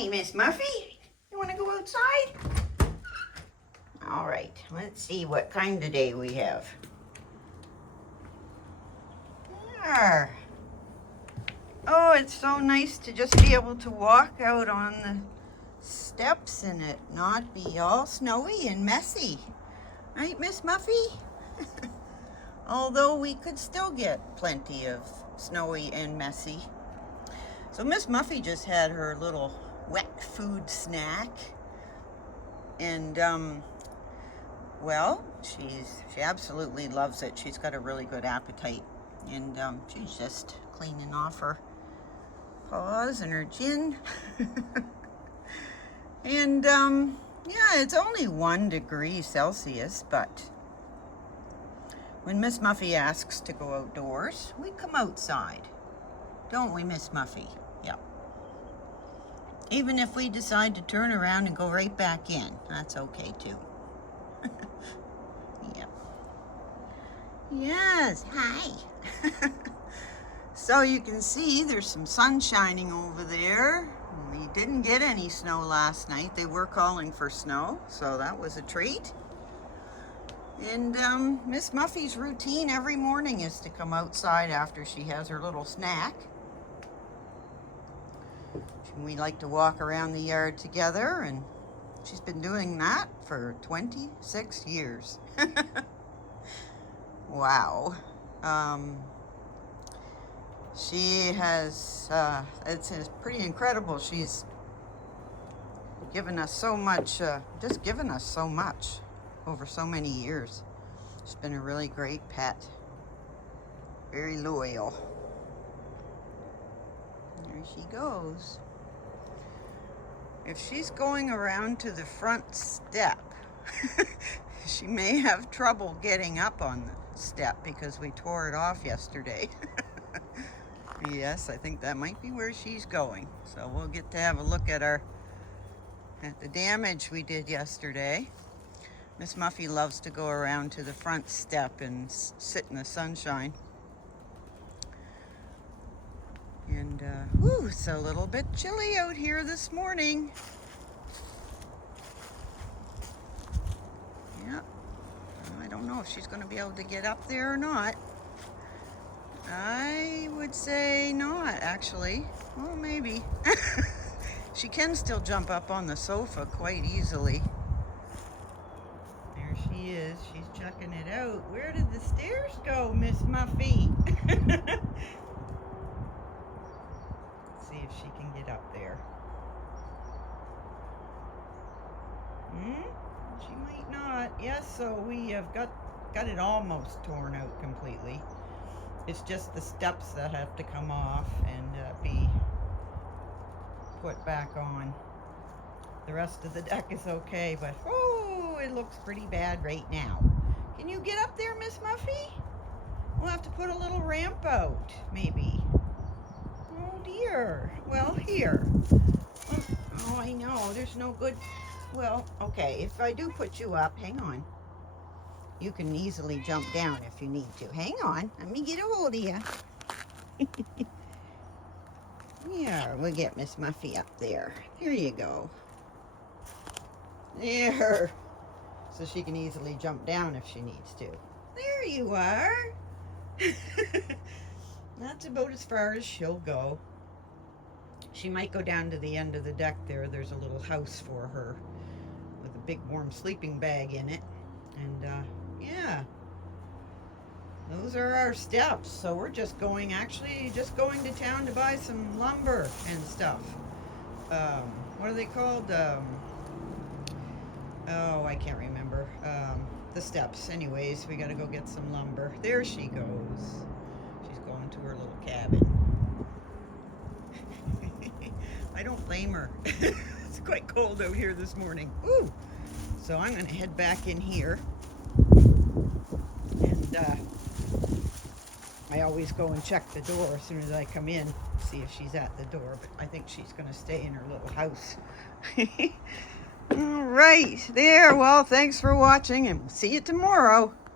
Hey, Miss Muffy, you want to go outside? All right, let's see what kind of day we have. There. Oh, it's so nice to just be able to walk out on the steps and it not be all snowy and messy. Right, Miss Muffy? Although we could still get plenty of snowy and messy. So Miss Muffy just had her little wet food snack. And, well, she absolutely loves it. She's got a really good appetite. And she's just cleaning off her paws and her chin. And, yeah, it's only 1 degree Celsius, but when Miss Muffy asks to go outdoors, we come outside. Don't we, Miss Muffy? Yeah. Even if we decide to turn around and go right back in, that's okay too. Yeah. Yes, hi. So you can see there's some sun shining over there. We didn't get any snow last night. They were calling for snow, so that was a treat. And Miss Muffy's routine every morning is to come outside after she has her little snack. We like to walk around the yard together, and she's been doing that for 26 years. Wow. She has, it's pretty incredible. She's given us so much, just given us so much over so many years. She's been a really great pet. Very loyal. There she goes. If she's going around to the front step, she may have trouble getting up on the step because we tore it off yesterday. Yes, I think that might be where she's going. So we'll get to have a look at the damage we did yesterday. Miss Muffy loves to go around to the front step and sit in the sunshine. And, whew, it's a little bit chilly out here this morning. Yeah, I don't know if she's going to be able to get up there or not. I would say not, actually. Well, maybe. She can still jump up on the sofa quite easily. There she is. She's checking it out. Where did the stairs go, Miss Muffy? See if she can get up there. She might not. Yes, so we have got it almost torn out completely. It's just the steps that have to come off and be put back on. The rest of the deck is okay, but oh, it looks pretty bad right now. Can you get up there, Miss Muffy? We'll have to put a little ramp out, maybe. Oh dear. Well, here. Oh, I know. There's no good. Well, okay. If I do put you up, hang on. You can easily jump down if you need to. Hang on. Let me get a hold of you. Yeah, we'll get Miss Muffy up there. Here you go. There. So she can easily jump down if she needs to. There you are. That's about as far as she'll go. She might go down to the end of the deck there. There's a little house for her with a big warm sleeping bag in it. And yeah, those are our steps. So we're just going to town to buy some lumber and stuff. What are they called? Oh, I can't remember. The steps. Anyways, we gotta go get some lumber. There she goes. She's going to her little cabin. I don't blame her. It's quite cold out here this morning. Ooh. So I'm gonna head back in here. And I always go and check the door as soon as I come in, see if she's at the door, but I think she's gonna stay in her little house. All right, there. Well, thanks for watching, and we'll see you tomorrow.